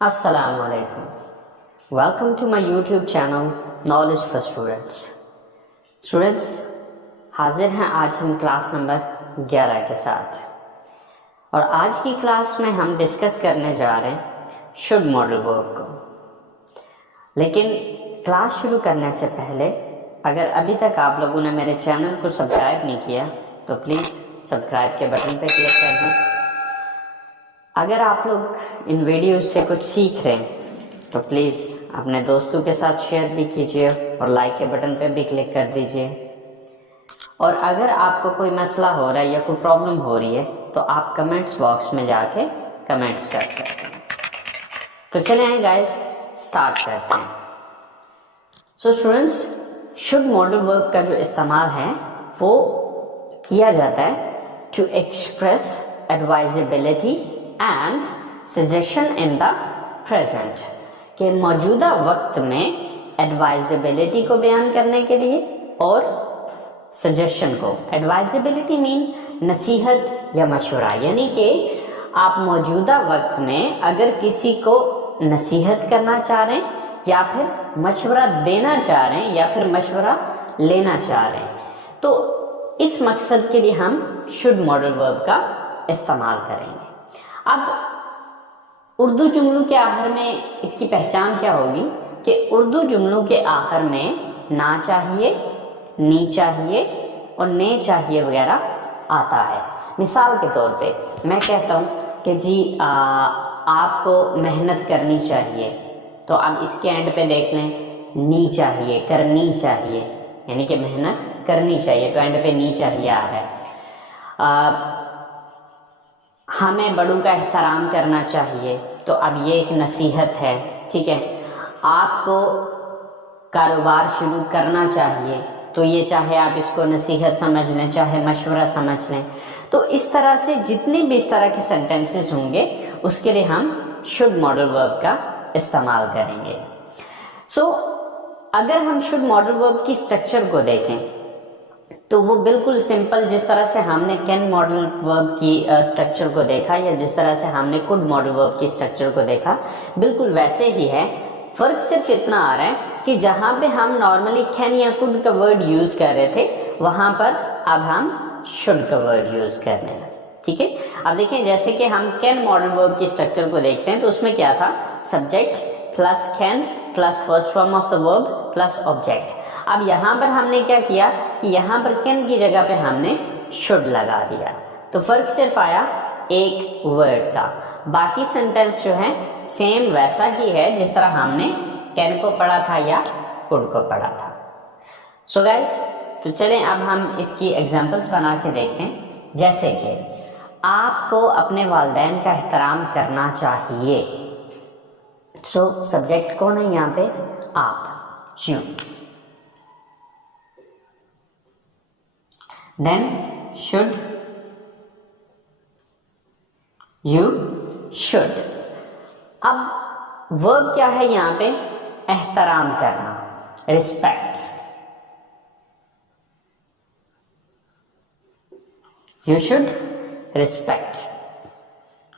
Assalamu alaikum. Welcome to my YouTube channel Knowledge for Students. Students, हाजिर हैं आज हम क्लास नंबर 11 के साथ और आज की क्लास में हम डिस्कस करने जा रहे हैं शुड मॉडल वर्ब को। लेकिन क्लास शुरू करने से पहले अगर अभी तक आप लोगों ने मेरे चैनल को सब्सक्राइब नहीं किया तो प्लीज़ सब्सक्राइब के बटन पर क्लिक कर दें। अगर आप लोग इन वीडियोस से कुछ सीख रहे हैं तो प्लीज़ अपने दोस्तों के साथ शेयर भी कीजिए और लाइक के बटन पर भी क्लिक कर दीजिए। और अगर आपको कोई मसला हो रहा है या कोई प्रॉब्लम हो रही है तो आप कमेंट्स बॉक्स में जाके कमेंट्स कर सकते हैं। तो चलें गाइस स्टार्ट करते हैं। So students, should modal verb का जो इस्तेमाल है वो किया जाता है to express advisability and suggestion in the present, के मौजूदा वक्त में एडवाइजेबिलिटी को बयान करने के लिए और सजेशन को। एडवाइजेबिलिटी मीन नसीहत या मशवरा, यानी कि आप मौजूदा वक्त में अगर किसी को नसीहत करना चाह रहे हैं या फिर मशवरा देना चाह रहे हैं या फिर मशवरा लेना चाह रहे हैं तो इस मकसद के लिए हम शुड मॉडल वर्ब का इस्तेमाल करेंगे। अब उर्दू जुमलों के आखिर में इसकी पहचान क्या होगी कि उर्दू जुमलों के आखिर में ना चाहिए, नी चाहिए और ने चाहिए वगैरह आता है। मिसाल के तौर पे मैं कहता हूँ कि जी आपको मेहनत करनी चाहिए, तो अब इसके एंड पे देख लें नी चाहिए, करनी चाहिए, यानी कि मेहनत करनी चाहिए, तो एंड पे नी चाहिए आ रहा है। हमें बड़ों का एहतराम करना चाहिए, तो अब ये एक नसीहत है, ठीक है। आपको कारोबार शुरू करना चाहिए, तो ये चाहे आप इसको नसीहत समझ लें चाहे मशवरा समझ लें। तो इस तरह से जितने भी इस तरह के सेंटेंसेस होंगे उसके लिए हम शुड मॉडल वर्ब का इस्तेमाल करेंगे। सो अगर हम शुड मॉडल वर्ब की स्ट्रक्चर को देखें तो वो बिल्कुल सिंपल, जिस तरह से हमने कैन मॉडल वर्ब की स्ट्रक्चर को देखा या जिस तरह से हमने कुड मॉडल वर्ब की स्ट्रक्चर को देखा बिल्कुल वैसे ही है। फर्क सिर्फ इतना आ रहा है कि जहां पे हम नॉर्मली कैन या कुड का वर्ड यूज कर रहे थे वहां पर अब हम शुड का वर्ड यूज कर रहे हैं, ठीक है। अब देखें जैसे कि हम कैन मॉडल वर्ब की स्ट्रक्चर को देखते हैं तो उसमें क्या था, subject plus can plus first form of the verb plus object. अब यहां पर हमने क्या किया कि यहां पर कैन की जगह पे हमने शुड लगा दिया, तो फर्क सिर्फ आया एक वर्ड का। बाकी सेंटेंस जो है सेम वैसा ही है जिस तरह हमने कैन को पढ़ा था या कुड को पढ़ा था। सो गाइस, तो चलें अब हम इसकी एग्जांपल्स बना के देखते हैं। जैसे कि आपको अपने वालिदैन का एहतराम करना चाहिए। सो सब्जेक्ट कौन है यहाँ पे, आप, you. Then should, you should. अब वर्ब क्या है यहां पे, एहतराम करना, respect. You should respect.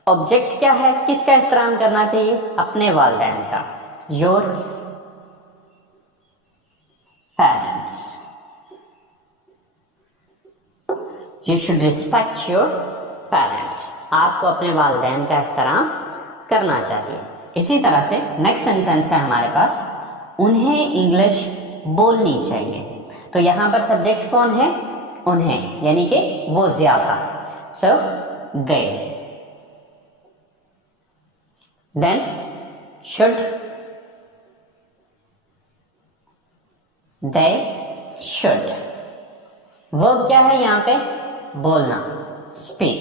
Object क्या है, किसका एहतराम करना चाहिए, अपने वालिदैन का, your parents. You should respect your parents. आपको अपने वालिदैन का एहतराम करना चाहिए। इसी तरह से नेक्स्ट सेंटेंस है हमारे पास, उन्हें इंग्लिश बोलनी चाहिए। तो यहां पर सब्जेक्ट कौन है, उन्हें, यानी कि वो ज्यादा, so they. Then should, they should. Verb क्या है यहां पे, बोलना, स्पीक।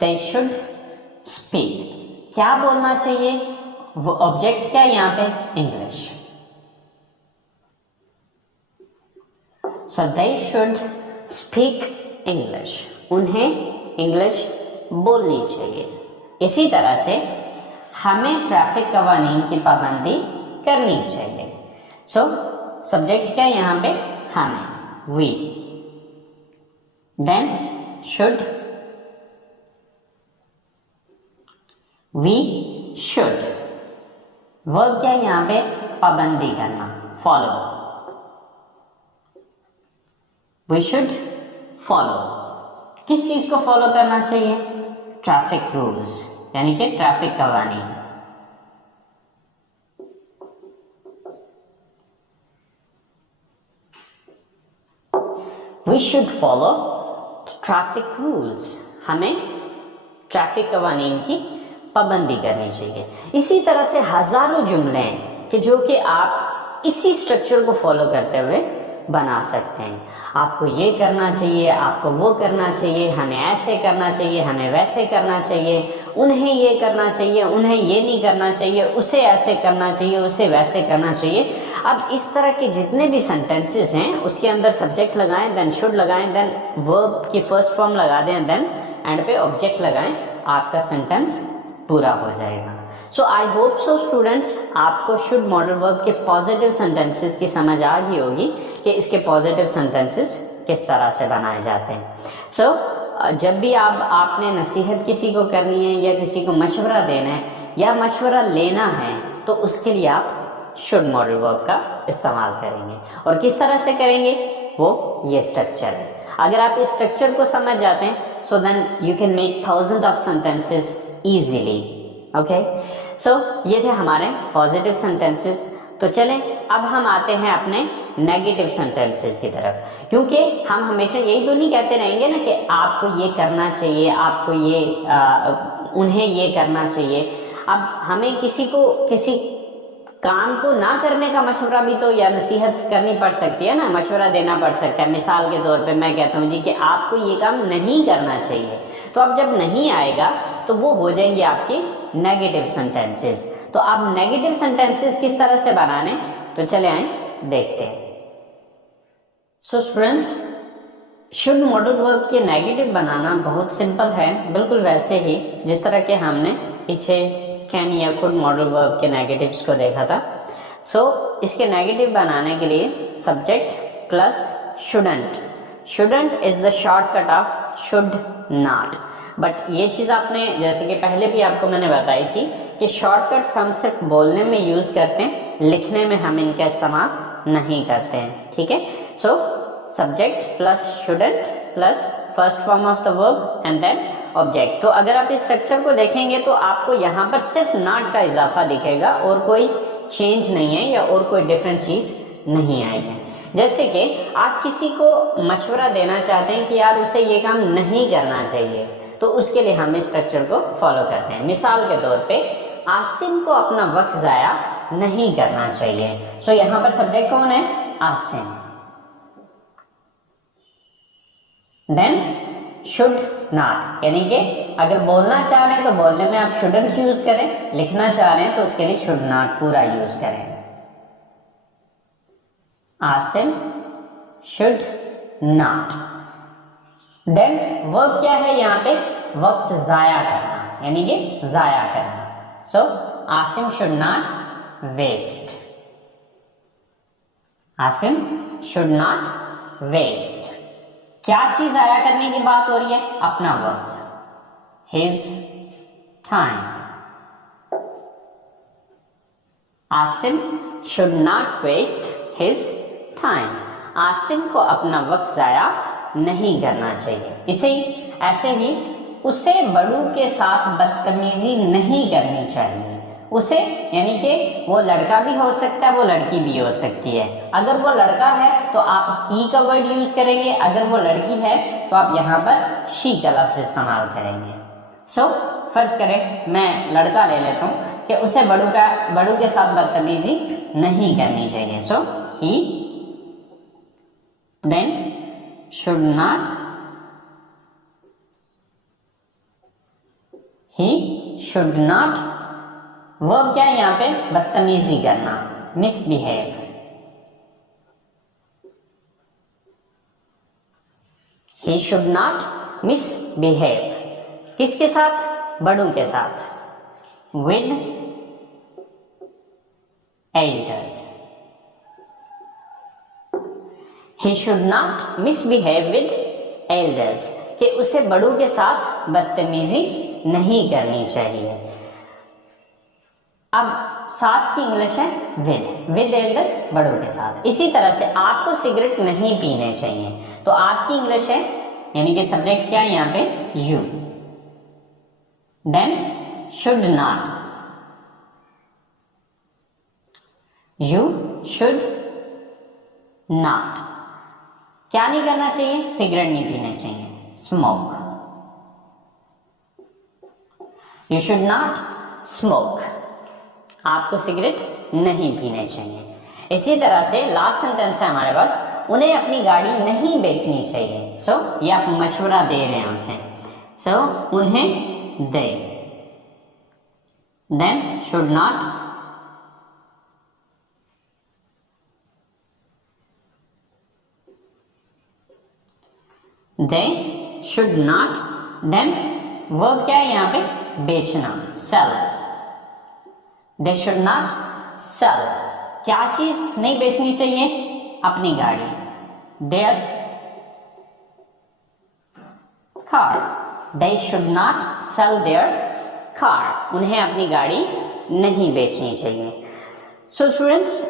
They should speak. क्या बोलना चाहिए, वो ऑब्जेक्ट क्या है यहां पे, English. So they should speak English. उन्हें इंग्लिश बोलनी चाहिए। इसी तरह से हमें ट्रैफिक कवानीन की पाबंदी करनी चाहिए। सो सब्जेक्ट क्या है यहां पे, हमें, we. Then should, we should, verb क्या है यहाँ पे, पाबंदी करना, फॉलो, वी शुड फॉलो, किस चीज को फॉलो करना चाहिए, ट्रैफिक रूल्स, यानी कि ट्रैफिक कवानीन। We should follow traffic rules, हमें ट्रैफिक कवानीन की पाबंदी करनी चाहिए। इसी तरह से हजारों जुमले हैं कि जो कि आप इसी स्ट्रक्चर को फॉलो करते हुए बना सकते हैं। आपको ये करना चाहिए, आपको वो करना चाहिए, हमें ऐसे करना चाहिए, हमें वैसे करना चाहिए, उन्हें ये करना चाहिए, उन्हें ये नहीं करना चाहिए, उसे ऐसे करना चाहिए, उसे वैसे करना चाहिए। अब इस तरह के जितने भी सेंटेंसेस हैं उसके अंदर सब्जेक्ट लगाएं, देन शुड लगाएं, देन वर्ब की फर्स्ट फॉर्म लगा दें, देन एंड पे ऑब्जेक्ट लगाएं, आपका सेंटेंस पूरा हो जाएगा। सो आई होप सो स्टूडेंट्स, आपको शुड मॉडल वर्ब के पॉजिटिव सेंटेंसेस की समझ आ गई होगी कि इसके पॉजिटिव सेंटेंसेस किस तरह से बनाए जाते हैं। सो जब भी आपने नसीहत किसी को करनी है या किसी को मशवरा देना है या मशवरा लेना है तो उसके लिए आप शुड मॉडल वर्ब का इस्तेमाल करेंगे। और किस तरह से करेंगे, वो ये स्ट्रक्चर है। अगर आप इस स्ट्रक्चर को समझ जाते हैं so then you can make thousand of sentences easily. Okay, so ये थे हमारे पॉजिटिव सेंटेंसेस। तो चलें अब हम आते हैं अपने नेगेटिव सेंटेंसेस की तरफ, क्योंकि हम हमेशा यही तो नहीं कहते रहेंगे ना कि आपको ये करना चाहिए, आपको ये उन्हें ये करना चाहिए। अब हमें किसी काम को ना करने का मशवरा भी तो या नसीहत करनी पड़ सकती है ना, मशवरा देना पड़ सकता है। मिसाल के तौर पे मैं कहता हूँ जी कि आपको ये काम नहीं करना चाहिए, तो अब जब नहीं आएगा तो वो हो जाएंगे आपकी नेगेटिव सेंटेंसेस। तो अब नेगेटिव सेंटेंसेस किस तरह से बनाने, तो चले आए देखते हैं। So students, should modal verb के नेगेटिव बनाना बहुत सिंपल है, बिल्कुल वैसे ही जिस तरह के हमने पीछे कैन या कुड मॉडल वर्ब के नेगेटिव्स को देखा था। सो इसके नेगेटिव बनाने के लिए subject plus shouldn't. Shouldn't is the shortcut of should not. But ये चीज आपने जैसे कि पहले भी आपको मैंने बताई थी कि शॉर्टकट्स हम सिर्फ बोलने में यूज करते हैं, लिखने में हम इनका इस्तेमाल नहीं करते हैं। ठीक है, so subject plus shouldn't plus first form of the verb and then object. तो अगर आप इस स्ट्रक्चर को देखेंगे तो आपको यहाँ पर सिर्फ नॉट का इजाफा दिखेगा और कोई चेंज नहीं है या और कोई डिफरेंट चीज नहीं आएगी। जैसे कि आप किसी को मशवरा देना चाहते हैं कि यार उसे ये काम नहीं करना चाहिए, तो उसके लिए हम इस स्ट्रक्चर को फॉलो करते हैं। मिसाल के तौर पे आसिम को अपना वक्त जाया नहीं करना चाहिए। सो यहाँ पर सब्जेक्ट कौन है, आसिम। देन शुड नॉट, यानी कि अगर बोलना चाह रहे हैं तो बोलने में आप शुडंट यूज करें, लिखना चाह रहे हैं तो उसके लिए शुड नॉट पूरा यूज करें। Asim should not. Then verb क्या है यहाँ पे, वक्त जाया करना, यानी कि जाया करना। So Asim should not waste. Asim should not waste. क्या चीज जाया करने की बात हो रही है, अपना वक्त, his time. Asim should not waste his time. Asim को अपना वक्त जाया नहीं करना चाहिए। इसे ऐसे ही उसे बड़ों के साथ बदतमीजी नहीं करनी चाहिए। उसे यानी कि वो लड़का भी हो सकता है, वो लड़की भी हो सकती है। अगर वो लड़का है तो आप ही का वर्ड यूज करेंगे, अगर वो लड़की है तो आप यहाँ पर शी का लफ्ज इस्तेमाल करेंगे। सो फर्ज करें मैं लड़का ले लेता हूँ कि उसे बड़ों के साथ बदतमीजी नहीं करनी चाहिए। So he then should not, he should not। Verb क्या है यहाँ पे, बदतमीजी करना, misbehave. he should not misbehave। किसके साथ, बड़ों के साथ, with elders। He should not misbehave with elders, कि उसे बड़ों के साथ बदतमीजी नहीं करनी चाहिए। अब साथ की इंग्लिश है विद एल्डर्स, बड़ों के साथ। इसी तरह से आपको सिगरेट नहीं पीने चाहिए, तो आपकी इंग्लिश है, यानी कि सब्जेक्ट क्या है यहाँ पे, you. Then should not, you should not, क्या नहीं करना चाहिए, सिगरेट नहीं पीना चाहिए, smoke. You should not smoke, आपको सिगरेट नहीं पीने चाहिए। इसी तरह से लास्ट सेंटेंस है हमारे पास, उन्हें अपनी गाड़ी नहीं बेचनी चाहिए। सो ये आप मशवरा दे रहे हैं उसे, सो उन्हें they. Then should not, they should not. Then verb क्या है यहाँ पे, बेचना, sell. They should not sell, क्या चीज नहीं बेचनी चाहिए, अपनी गाड़ी, their car. They should not sell their car, उन्हें अपनी गाड़ी नहीं बेचनी चाहिए। सो स्टूडेंट्स,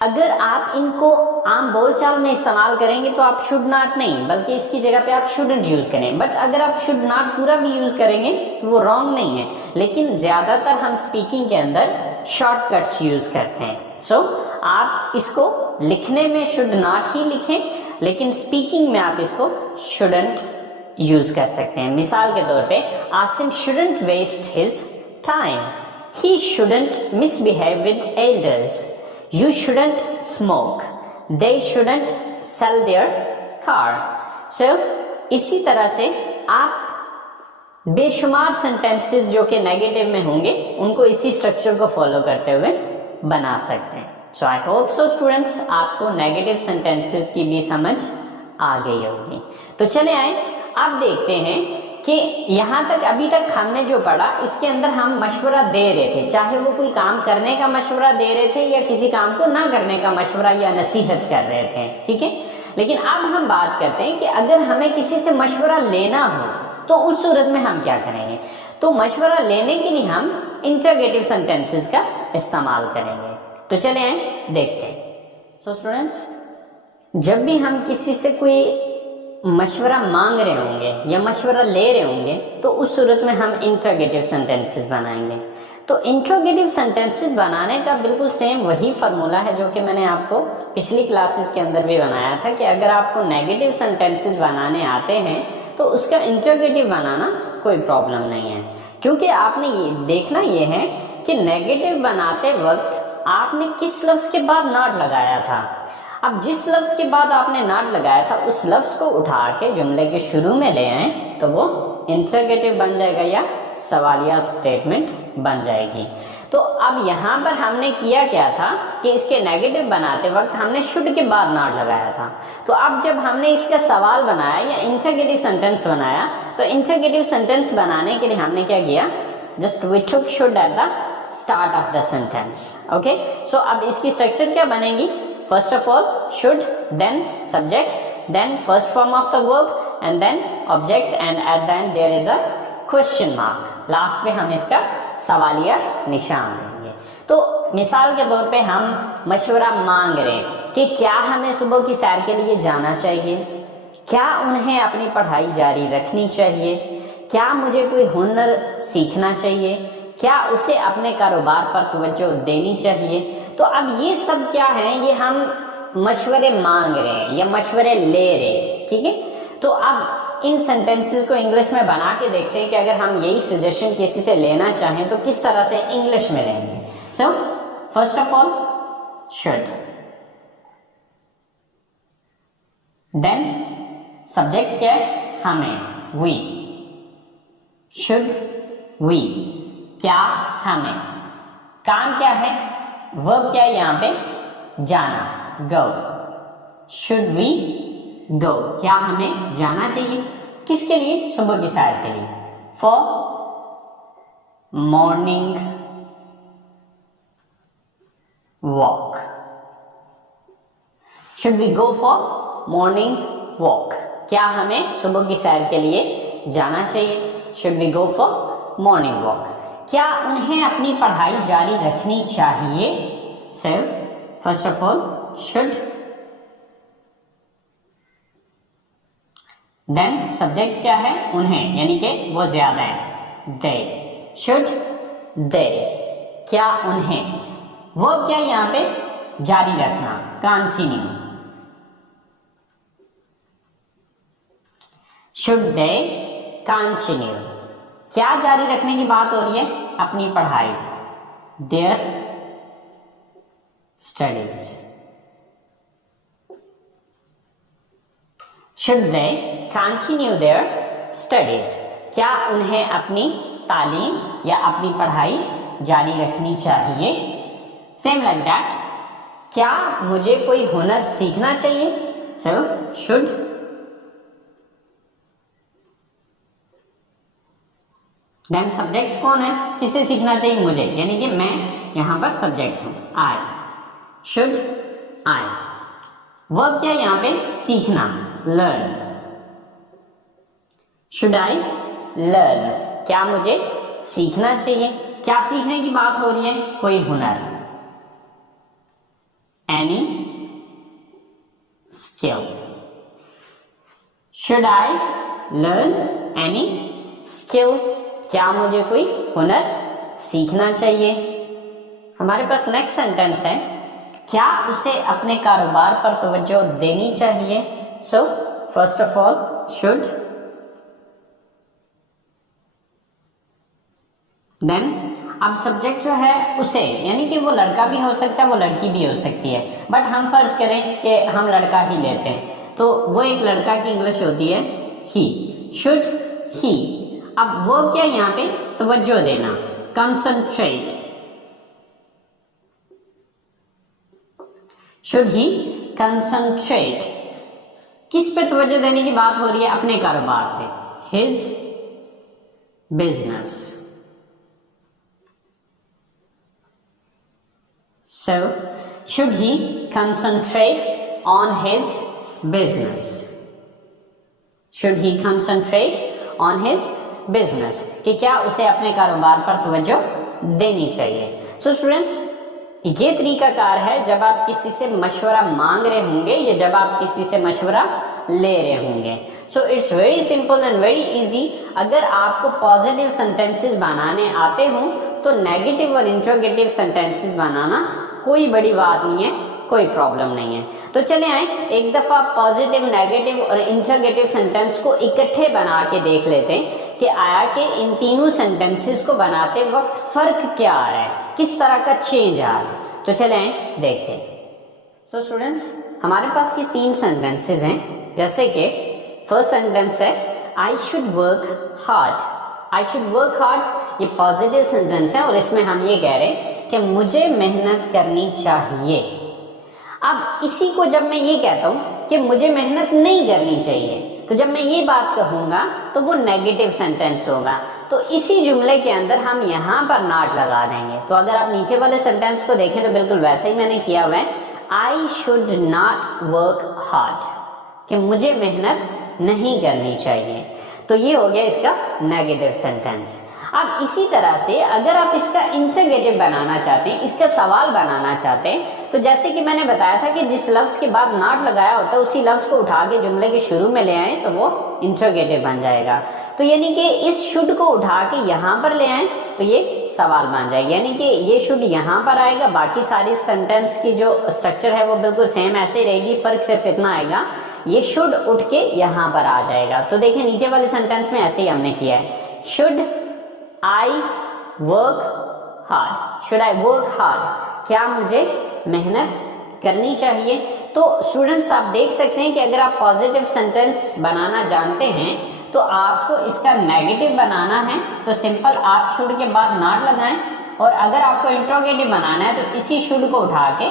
अगर आप इनको आम बोलचाल में इस्तेमाल करेंगे तो आप शुड नॉट नहीं, बल्कि इसकी जगह पे आप शुडंट यूज करें। बट अगर आप शुड नॉट पूरा भी यूज करेंगे तो वो रॉन्ग नहीं है, लेकिन ज्यादातर हम स्पीकिंग के अंदर शॉर्टकट्स यूज करते हैं। सो आप इसको लिखने में शुड नॉट ही लिखें, लेकिन स्पीकिंग में आप इसको शुडंट यूज कर सकते हैं। मिसाल के तौर पे, Asim shouldn't waste his time, he shouldn't misbehave with elders, you shouldn't smoke, they shouldn't sell their car। so इसी तरह से आप बेशुमार सेंटेंसेस जो कि नेगेटिव में होंगे उनको इसी स्ट्रक्चर को फॉलो करते हुए बना सकते हैं। सो आई होप सो स्टूडेंट्स, आपको नेगेटिव सेंटेंसेस की भी समझ आ गई होगी। तो चले आए, अब देखते हैं कि यहां तक अभी तक हमने जो पढ़ा इसके अंदर हम मशवरा दे रहे थे, चाहे वो कोई काम करने का मशवरा दे रहे थे या किसी काम को ना करने का मशवरा या नसीहत कर रहे थे, ठीक है। लेकिन अब हम बात करते हैं कि अगर हमें किसी से मशवरा लेना हो तो उस सूरत में हम क्या करेंगे। तो मशवरा लेने के लिए हम इंटरोगेटिव सेंटेंसेस का इस्तेमाल करेंगे। तो चले आए देखते हैं। सो स्टूडेंट्स, जब भी हम किसी से कोई मशवरा मांग रहे होंगे या मशवरा ले रहे होंगे तो उस सूरत में हम इंटरोगेटिव सेंटेंसेस बनाएंगे। तो इंटरोगेटिव सेंटेंसेस बनाने का बिल्कुल सेम वही फार्मूला है जो कि मैंने आपको पिछली क्लासेस के अंदर भी बनाया था कि अगर आपको नेगेटिव सेंटेंसेस बनाने आते हैं तो उसका इंटरोगेटिव बनाना कोई प्रॉब्लम नहीं है, क्योंकि आपने ये देखना ये है कि नेगेटिव बनाते वक्त आपने किस लफ्ज के बाद नॉट लगाया था। अब जिस लफ्ज के बाद आपने नॉट लगाया था उस लफ्ज को उठा के जुमले के शुरू में ले आए तो वो इंटरोगेटिव बन जाएगा या सवालिया स्टेटमेंट बन जाएगी। तो अब यहाँ पर हमने किया क्या था कि इसके नेगेटिव बनाते वक्त हमने शुड के बाद नॉट लगाया था। तो अब जब हमने इसका सवाल बनाया या इंटरोगेटिव सेंटेंस बनाया तो इंटरोगेटिव सेंटेंस बनाने के लिए हमने क्या किया, just we took should at the start of the sentence. Okay, so अब इसकी स्ट्रक्चर क्या बनेगी, first of all should, then subject, then first form of the verb and then object and at the end there is a question mark। Last में हम इसका सवालिया निशान देंगे। तो मिसाल के तौर पे हम मशवरा मांग रहे हैं कि क्या हमें सुबह की सैर के लिए जाना चाहिए, क्या उन्हें अपनी पढ़ाई जारी रखनी चाहिए, क्या मुझे कोई हुनर सीखना चाहिए, क्या उसे अपने कारोबार पर तवज्जो देनी चाहिए। तो अब ये सब क्या है, ये हम मशवरे मांग रहे हैं या मशवरे ले रहे हैं, ठीक है। तो अब इन सेंटेंसेस को इंग्लिश में बना के देखते हैं कि अगर हम यही सजेशन किसी से लेना चाहें तो किस तरह से इंग्लिश में लेंगे। So first of all should, then subject क्या है, हमें, वी, शुड वी, क्या हमें, काम क्या है, वर्ब क्या है यहाँ पे, जाना, गो, शुड वी गो, क्या हमें जाना चाहिए, किसके लिए, सुबह की सैर के लिए, for morning walk, should we go for morning walk, क्या हमें सुबह की सैर के लिए जाना चाहिए, should we go for morning walk. क्या उन्हें अपनी पढ़ाई जारी रखनी चाहिए? So first of all should, then subject क्या है? उन्हें, यानी कि वो ज्यादा है, दे, शुड दे, क्या उन्हें, वो क्या यहां पे जारी रखना, कंटिन्यू, शुड दे कंटिन्यू, क्या जारी रखने की बात हो रही है? अपनी पढ़ाई, their studies, should they continue their studies, क्या उन्हें अपनी तालीम या अपनी पढ़ाई जारी रखनी चाहिए? सेम लाइक दैट, क्या मुझे कोई हुनर सीखना चाहिए? सो शुड, देन सब्जेक्ट कौन है? किसे सीखना चाहिए? मुझे, यानी कि मैं यहां पर सब्जेक्ट हूं, आई, शुड आई, वर्ब क्या यहां पे? सीखना, लर्न, शुड आई लर्न, क्या मुझे सीखना चाहिए? क्या सीखने की बात हो रही है? कोई हुनर, any skill, should I learn any skill, क्या मुझे कोई हुनर सीखना चाहिए? हमारे पास नेक्स्ट सेंटेंस है, क्या उसे अपने कारोबार पर तवज्जो देनी चाहिए? So first of all should, then अब सब्जेक्ट जो है उसे, यानी कि वो लड़का भी हो सकता है, वो लड़की भी हो सकती है, बट हम फर्ज करें कि हम लड़का ही लेते हैं, तो वो एक लड़का की इंग्लिश होती है ही, शुड ही, अब वो क्या यहां पे? तवज्जो देना, कंसंट्रेट, शुड ही कंसंट्रेट, किस पे तवज्जो देने की बात हो रही है? अपने कारोबार पे, his business, so should he concentrate on his business, should he concentrate on his business, कि क्या उसे अपने कारोबार पर तवज्जो देनी चाहिए? So students, ये तरीकाकार है जब आप किसी से मशवरा मांग रहे होंगे या जब आप किसी से मशवरा ले रहे होंगे. So it's very simple and very easy. अगर आपको पॉजिटिव सेंटेंसेस बनाने आते हो तो नेगेटिव और इंट्रोगेटिव सेंटेंसेस बनाना कोई बड़ी बात नहीं है, कोई प्रॉब्लम नहीं है. तो चले आए एक दफा पॉजिटिव, नेगेटिव और इंट्रोगेटिव सेंटेंस को इकट्ठे बना के देख लेते हैं कि आया कि इन तीनों सेंटेंसेस को बनाते वक्त फर्क क्या आ रहा है, किस तरह का चेंज आ रहा है. तो चले आए देखते हैं. सो स्टूडेंट्स, हमारे पास ये तीन सेंटेंसेस हैं. जैसे कि फर्स्ट सेंटेंस है I should work hard. I should work hard, ये पॉजिटिव सेंटेंस है और इसमें हम ये कह रहे हैं कि मुझे मेहनत करनी चाहिए. अब इसी को जब मैं ये कहता हूं कि मुझे मेहनत नहीं करनी चाहिए, तो जब मैं ये बात कहूंगा तो वो नेगेटिव सेंटेंस होगा. तो इसी जुमले के अंदर हम यहां पर नॉट लगा देंगे. तो अगर आप नीचे वाले सेंटेंस को देखें तो बिल्कुल वैसे ही मैंने किया हुआ है. I should not work hard, कि मुझे मेहनत नहीं करनी चाहिए. तो ये हो गया इसका नेगेटिव सेंटेंस. अब इसी तरह से अगर आप इसका इंटरोगेटिव बनाना चाहते हैं, इसका सवाल बनाना चाहते हैं, तो जैसे कि मैंने बताया था कि जिस लफ्ज के बाद नॉट लगाया होता है उसी लफ्ज को उठा के जुमले के शुरू में ले आए तो वो इंटरोगेटिव बन जाएगा. तो यानी कि इस शुड को उठा के यहां पर ले आए तो ये सवाल बन जाएगा. यानी कि ये शुड यहां पर आएगा, बाकी सारी सेंटेंस की जो स्ट्रक्चर है वो बिल्कुल सेम ऐसे ही रहेगी. फर्क सिर्फ इतना आएगा, ये शुड उठ के यहां पर आ जाएगा. तो देखिए नीचे वाले सेंटेंस में ऐसे ही हमने किया है. Should I work hard, should I work hard, क्या मुझे मेहनत करनी चाहिए. तो स्टूडेंट्स आप देख सकते हैं कि अगर आप पॉजिटिव सेंटेंस बनाना जानते हैं तो आपको इसका नेगेटिव बनाना है तो सिंपल आप शुड के बाद नॉट लगाएं, और अगर आपको इंट्रोगेटिव बनाना है तो इसी शुड को उठा के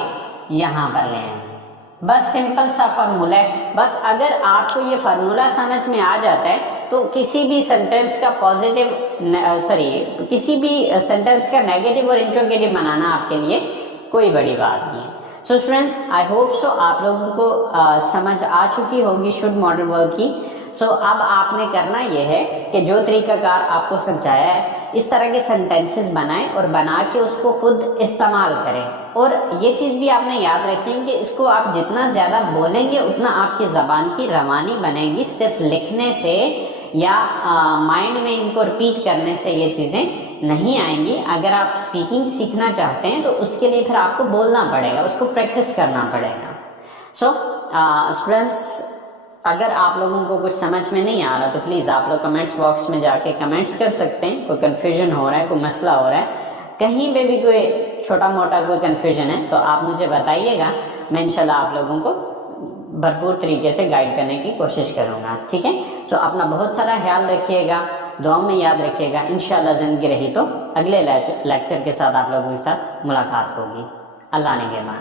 यहां पर ले आए. बस सिंपल सा फॉर्मूला है. बस अगर आपको ये फॉर्मूला समझ में आ जाता है तो किसी भी सेंटेंस का पॉजिटिव किसी भी सेंटेंस का नेगेटिव और इंट्रोगेटिव बनाना आपके लिए कोई बड़ी बात नहीं है. So students, I hope so आप लोगों को समझ आ चुकी होगी शुड मॉडल वर्ब की. सो अब आपने करना यह है कि जो तरीकाकार आपको समझाया है इस तरह के सेंटेंसेस बनाएं और बना के उसको खुद इस्तेमाल करें। और ये चीज़ भी आपने याद रखनी है कि इसको आप जितना ज़्यादा बोलेंगे उतना आपकी ज़बान की रवानी बनेगी। सिर्फ लिखने से या माइंड में इनको रिपीट करने से ये चीज़ें नहीं आएंगी। अगर आप स्पीकिंग सीखना चाहते हैं तो उसके लिए फिर आपको बोलना पड़ेगा, उसको प्रैक्टिस करना पड़ेगा। सो स्टूडेंट्स, अगर आप लोगों को कुछ समझ में नहीं आ रहा तो प्लीज़ आप लोग कमेंट्स बॉक्स में जाके कमेंट्स कर सकते हैं। कोई कन्फ्यूजन हो रहा है, कोई मसला हो रहा है, कहीं पे भी कोई छोटा मोटा कोई कन्फ्यूजन है तो आप मुझे बताइएगा। मैं इंशाल्लाह आप लोगों को भरपूर तरीके से गाइड करने की कोशिश करूँगा। ठीक है, सो अपना बहुत सारा ख्याल रखिएगा, दुआओं में याद रखिएगा। इंशाल्लाह ज़िंदगी रही तो अगले लेक्चर के साथ आप लोगों के साथ मुलाकात होगी। अल्लाह ने के बाद।